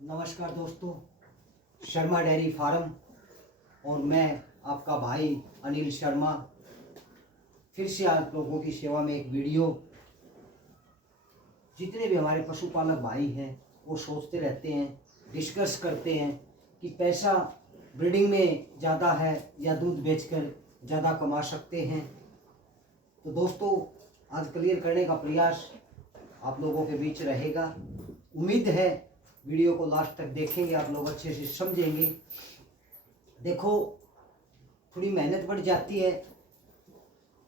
नमस्कार दोस्तों, Sharma dairy farm और मैं आपका भाई अनिल शर्मा फिर से आप लोगों की सेवा में एक वीडियो। जितने भी हमारे पशुपालक भाई हैं वो सोचते रहते हैं, डिस्कस करते हैं कि पैसा ब्रीडिंग में ज़्यादा है या दूध बेचकर ज़्यादा कमा सकते हैं। तो दोस्तों, आज क्लियर करने का प्रयास आप लोगों के बीच रहेगा। उम्मीद है वीडियो को लास्ट तक देखेंगे, आप लोग अच्छे से समझेंगे। देखो, थोड़ी मेहनत बढ़ जाती है,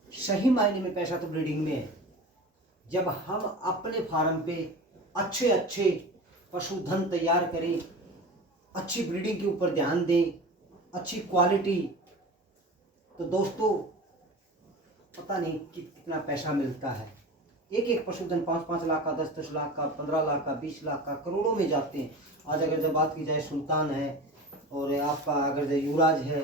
सही मायने में पैसा तो ब्रीडिंग में है। जब हम अपने फार्म पे अच्छे अच्छे पशुधन तैयार करें, अच्छी ब्रीडिंग के ऊपर ध्यान दें, अच्छी क्वालिटी, तो दोस्तों पता नहीं कितना पैसा मिलता है। एक एक पशुधन 5-5 लाख का, 10-10 लाख का, 15 लाख का, 20 लाख का, करोड़ों में जाते हैं। आज अगर जब बात की जाए सुल्तान है और आपका अगर युवराज है,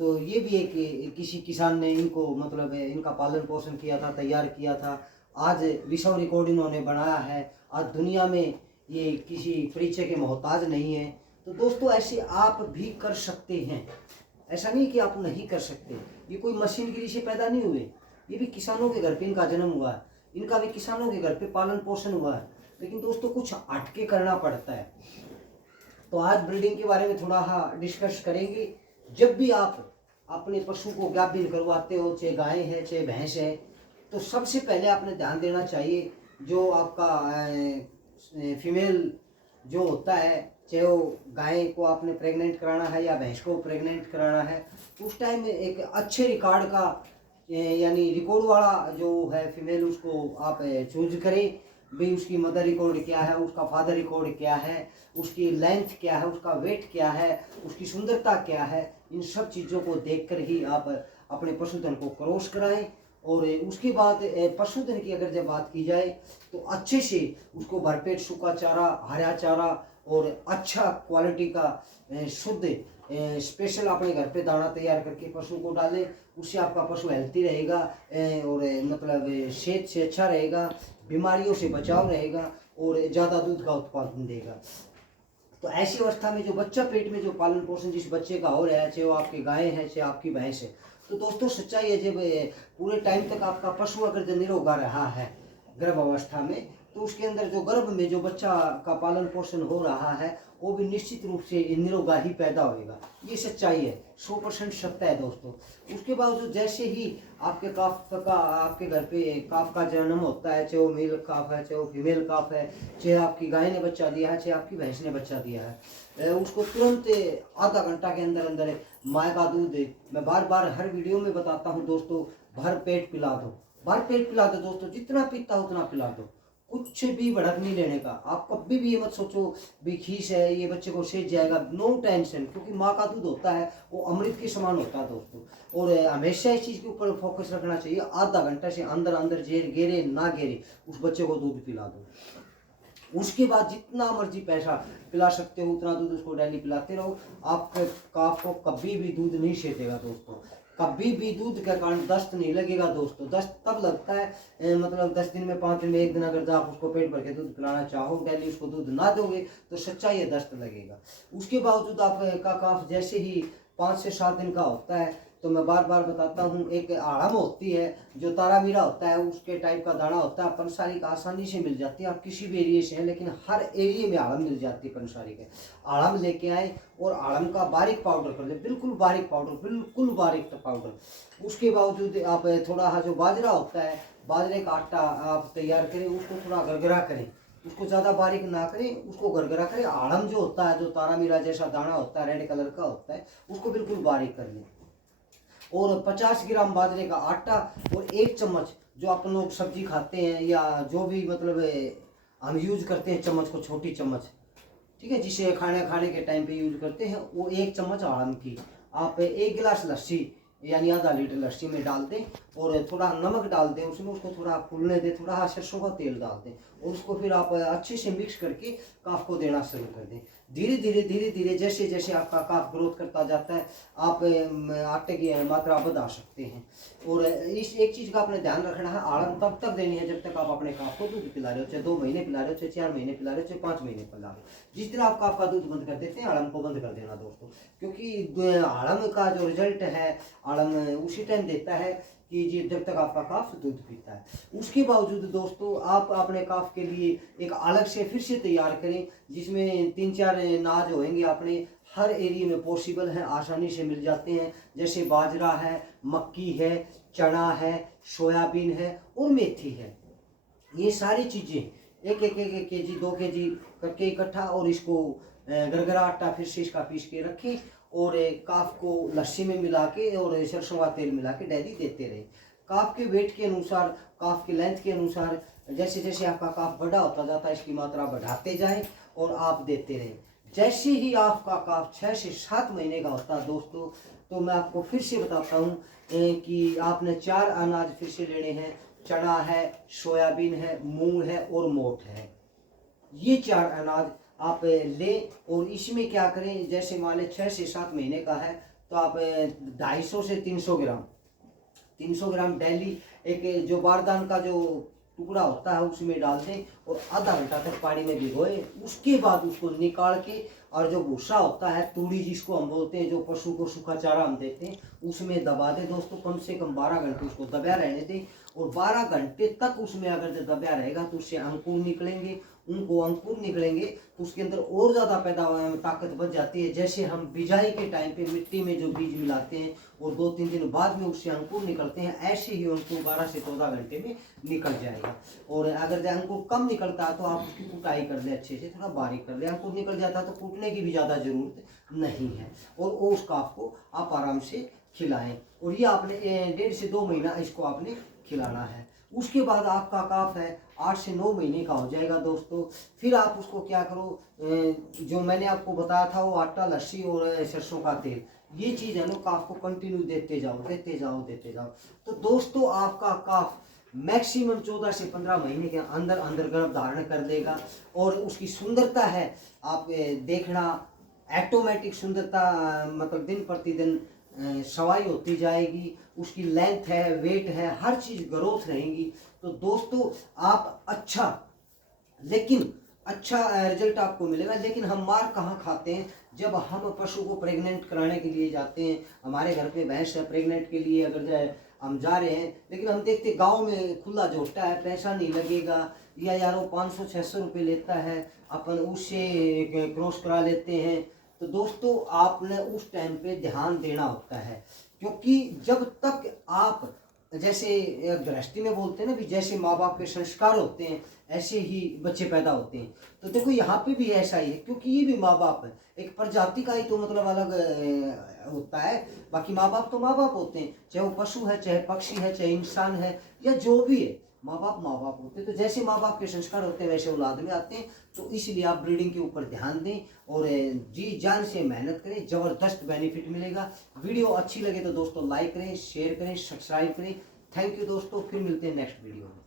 तो ये भी एक किसी किसान ने इनको मतलब इनका पालन पोषण किया था, तैयार किया था। आज विश्व रिकॉर्ड इन्होंने बनाया है। आज दुनिया में ये किसी परिचय के मोहताज नहीं है। तो दोस्तों, ऐसे आप भी कर सकते हैं। ऐसा नहीं कि आप नहीं कर सकते। ये कोई मशीनगिरी से पैदा नहीं हुए, ये भी किसानों के घर पे इनका जन्म हुआ है, इनका भी किसानों के घर पे पालन पोषण हुआ है। लेकिन दोस्तों कुछ हटके करना पड़ता है। तो आज ब्रीडिंग के बारे में थोड़ा डिस्कस करेंगे। जब भी आप अपने पशु को गाभिन करवाते हो, चाहे गाय है चाहे भैंस है, तो सबसे पहले आपने ध्यान देना चाहिए जो आपका फीमेल जो होता है, चाहे वो गाय को आपने प्रेग्नेंट कराना है या भैंस को प्रेग्नेंट कराना है, तो उस टाइम एक अच्छे रिकॉर्ड का यानी रिकॉर्ड वाला जो है फीमेल, उसको आप चूज करें। भाई उसकी मदर रिकॉर्ड क्या है, उसका फादर रिकॉर्ड क्या है, उसकी लेंथ क्या है, उसका वेट क्या है, उसकी सुंदरता क्या है, इन सब चीज़ों को देखकर ही आप अपने पशुधन को क्रॉस कराएं। और उसके बाद पशुधन की अगर जब बात की जाए तो अच्छे से उसको भरपेट सूखा चारा, हरा चारा और अच्छा क्वालिटी का शुद्ध स्पेशल अपने घर पे दाना तैयार करके पशु को डालें। उससे आपका पशु हेल्थी रहेगा और मतलब सेहत से अच्छा रहेगा, बीमारियों से बचाव रहेगा और ज़्यादा दूध का उत्पादन देगा। तो ऐसी अवस्था में जो बच्चा पेट में जो पालन पोषण जिस बच्चे का हो रहा है, चाहे वो आपकी गाय है चाहे आपकी भैंस है, तो दोस्तों सच्चाई है जब पूरे टाइम तक आपका पशु अगर जब निरोगा रहा है गर्भ अवस्था में, तो उसके अंदर जो गर्भ में जो बच्चा का पालन पोषण हो रहा है वो भी निश्चित रूप से निरोगा ही पैदा होएगा। ये सच्चाई है, 100% सत्य है दोस्तों। उसके बावजूद जैसे ही आपके काफ का आपके घर पे काफ का जन्म होता है, चाहे वो मेल काफ है चाहे वो फीमेल काफ है, चाहे आपकी गाय ने बच्चा दिया है चाहे आपकी भैंस ने बच्चा दिया है, उसको तुरंत आधा घंटा के अंदर अंदर माँ का दूध, मैं बार बार हर वीडियो में बताता हूँ दोस्तों, भर पेट पिला दो, भर पेट पिला दो दोस्तों, जितना पीता हो उतना पिला दो। कुछ भी भड़क नहीं लेने का। आप कभी भी ये मत सोचो भी खीस है ये बच्चे को सेज जाएगा, नो टेंशन, क्योंकि माँ का दूध होता है वो अमृत के समान होता है दोस्तों। और हमेशा इस चीज़ के ऊपर फोकस रखना चाहिए। आधा घंटा से अंदर अंदर जेर गेरे ना गेरे उस बच्चे को दूध पिला दो। उसके बाद जितना मर्जी पैसा पिला सकते हो उतना दूध उसको डेली पिलाते रहो। आपके काफ को कभी भी दूध नहीं सेदेगा दोस्तों, कभी भी दूध के कारण दस्त नहीं लगेगा दोस्तों। दस्त तब लगता है मतलब 10 दिन में 5 दिन में 1 दिन अगर आप उसको पेट भर के दूध पिलाना चाहो, डेली उसको दूध ना दोगे तो सच्चाई है दस्त लगेगा। उसके बावजूद आपका काफ जैसे ही 5 से 7 दिन का होता है, तो मैं बार बार बताता हूँ, एक आड़म होती है जो तारामीरा होता है उसके टाइप का दाना होता है, पंसारी का आसानी से मिल जाती है। आप किसी भी एरिए से हैं, लेकिन हर एरिए में आड़म मिल जाती है पंसारी के। आड़म लेके आए और आड़म का बारीक पाउडर कर ले, बिल्कुल बारीक पाउडर, बिल्कुल बारीक पाउडर। उसके बावजूद आप थोड़ा जो बाजरा होता है, बाजरे का आटा आप तैयार करें, उसको थोड़ा गरगरा करें, उसको ज़्यादा बारीक ना करें, उसको गरगरा करें। आड़म जो होता है, जो तारामीरा जैसा दाना होता है, रेड कलर का होता है, उसको बिल्कुल बारीक कर लें। और 50 ग्राम बाजरे का आटा और 1 चम्मच जो अपन लोग सब्जी खाते हैं या जो भी मतलब हम यूज करते हैं चम्मच को, छोटी चम्मच, ठीक है, जिसे खाने के टाइम पे यूज करते हैं, वो 1 चम्मच आड़म की आप 1 गिलास लस्सी यानी आधा लीटर लस्सी में डाल दें और थोड़ा नमक डाल दें उसमें, उसको थोड़ा फूलने दें, थोड़ा सरसों का तेल डाल दें, और उसको फिर आप अच्छे से मिक्स करके काफ को देना शुरू कर दें। धीरे धीरे जैसे जैसे आपका काफ ग्रोथ करता जाता है आप आटे की मात्रा बढ़ा सकते हैं। और इस एक चीज़ का आपने ध्यान रखना है, आड़म तब तक देनी है जब तक आप अपने काफ को दूध पिला रहे हो, चाहे 2 महीने पिला रहे हो, चाहे 4 महीने पिला रहे हो, चाहे 5 महीने पिला रहे हो। जिस दिन आप काफ का दूध बंद कर देते हैं आड़म को बंद कर देना दोस्तों, क्योंकि आड़म का जो रिजल्ट है आड़म उसी टाइम देता है कि जी जब तक आपका काफ दूध पीता है। उसके बावजूद दोस्तों आप अपने काफ के लिए एक अलग से फिर से तैयार करें, जिसमें 3-4 अनाज होंगे अपने हर एरिया में पॉसिबल है, आसानी से मिल जाते हैं। जैसे बाजरा है, मक्की है, चना है, सोयाबीन है और मेथी है। ये सारी चीज़ें एक केजी 2 केजी करके इकट्ठा, और इसको गरगरा आटा फिर से इसका पीस के रखें और काफ को लस्सी में मिला के और सरसों का तेल मिला के डेली देते रहे। काफ के वेट के अनुसार, काफ की लेंथ के अनुसार जैसे जैसे आपका काफ बड़ा होता जाता है इसकी मात्रा बढ़ाते जाएं और आप देते रहें। जैसे ही आपका काफ 6 से 7 महीने का होता है दोस्तों, तो मैं आपको फिर से बताता हूँ कि आपने 4 अनाज फिर से लेने हैं। चना है, सोयाबीन है, मूंग है और मोठ है। ये 4 अनाज आप लें और इसमें क्या करें, जैसे मान लें 6 से 7 महीने का है तो आप 250 से 300 ग्राम डेली एक जो बारदान का जो टुकड़ा होता है उसमें डाल दें और आधा घंटा तक पानी में भिगोए। उसके बाद उसको निकाल के और जो भूसा होता है, तूड़ी जिसको हम बोलते हैं, जो पशु को सूखा चारा हम देते हैं, उसमें दबा दें दोस्तों। कम से कम 12 घंटे उसको दबा रहने दें और 12 घंटे तक उसमें अगर जो दबा रहेगा तो उससे अंकुर निकलेंगे। उनको अंकुर निकलेंगे तो उसके अंदर और ज़्यादा पैदावार में ताकत बढ़ जाती है। जैसे हम बिजाई के टाइम पे मिट्टी में जो बीज मिलाते हैं और 2-3 दिन बाद में उससे अंकुर निकलते हैं, ऐसे ही अंकुर 12 से 14 घंटे में निकल जाएगा। और अगर अंकुर कम निकलता है तो आप उसकी कुटाई कर ले, अच्छे से थोड़ा बारीक कर ले। अंकुर निकल जाता है तो कूटने की भी ज़्यादा ज़रूरत नहीं है और उस काफ को आप आराम से खिलाएं। और ये आपने 1.5 से 2 महीना इसको आपने खिलाना है। उसके बाद आपका काफ है 8 से 9 महीने का हो जाएगा दोस्तों। फिर आप उसको क्या करो, जो मैंने आपको बताया था वो आटा, लस्सी और सरसों का तेल, ये चीज़ है ना, काफ को कंटिन्यू देते जाओ। तो दोस्तों आपका काफ मैक्सिमम 14 से 15 महीने के अंदर अंदर गर्भ धारण कर लेगा। और उसकी सुंदरता है आप देखना, ऑटोमेटिक सुंदरता मतलब दिन प्रतिदिन सवाई होती जाएगी। उसकी लेंथ है, वेट है, हर चीज़ ग्रोथ रहेगी। तो दोस्तों आप अच्छा रिजल्ट आपको मिलेगा। लेकिन हम मार कहाँ खाते हैं, जब हम पशु को प्रेग्नेंट कराने के लिए जाते हैं। हमारे घर पे भैंस है, प्रेग्नेंट के लिए अगर जाए हम जा रहे हैं, लेकिन हम देखते गांव में खुला जोटा है, पैसा नहीं लगेगा, या यार वो 500-600 रुपये लेता है, अपन उससे क्रॉस करा लेते हैं। तो दोस्तों आपने उस टाइम पे ध्यान देना होता है, क्योंकि जब तक आप जैसे गृहस्थी में बोलते हैं ना भी, जैसे माँ बाप के संस्कार होते हैं ऐसे ही बच्चे पैदा होते हैं। तो देखो यहाँ पे भी ऐसा ही है, क्योंकि ये भी माँ बाप है, एक प्रजाति का ही तो मतलब अलग होता है। बाकी माँ बाप तो माँ बाप होते हैं, चाहे वो पशु है, चाहे पक्षी है, चाहे इंसान है, या जो भी है, माँ बाप होते हैं। तो जैसे माँ बाप के संस्कार होते हैं वैसे औलाद में आते हैं। तो इसलिए आप ब्रीडिंग के ऊपर ध्यान दें और जी जान से मेहनत करें, ज़बरदस्त बेनिफिट मिलेगा। वीडियो अच्छी लगे तो दोस्तों लाइक करें, शेयर करें, सब्सक्राइब करें। थैंक यू दोस्तों, फिर मिलते हैं नेक्स्ट वीडियो में।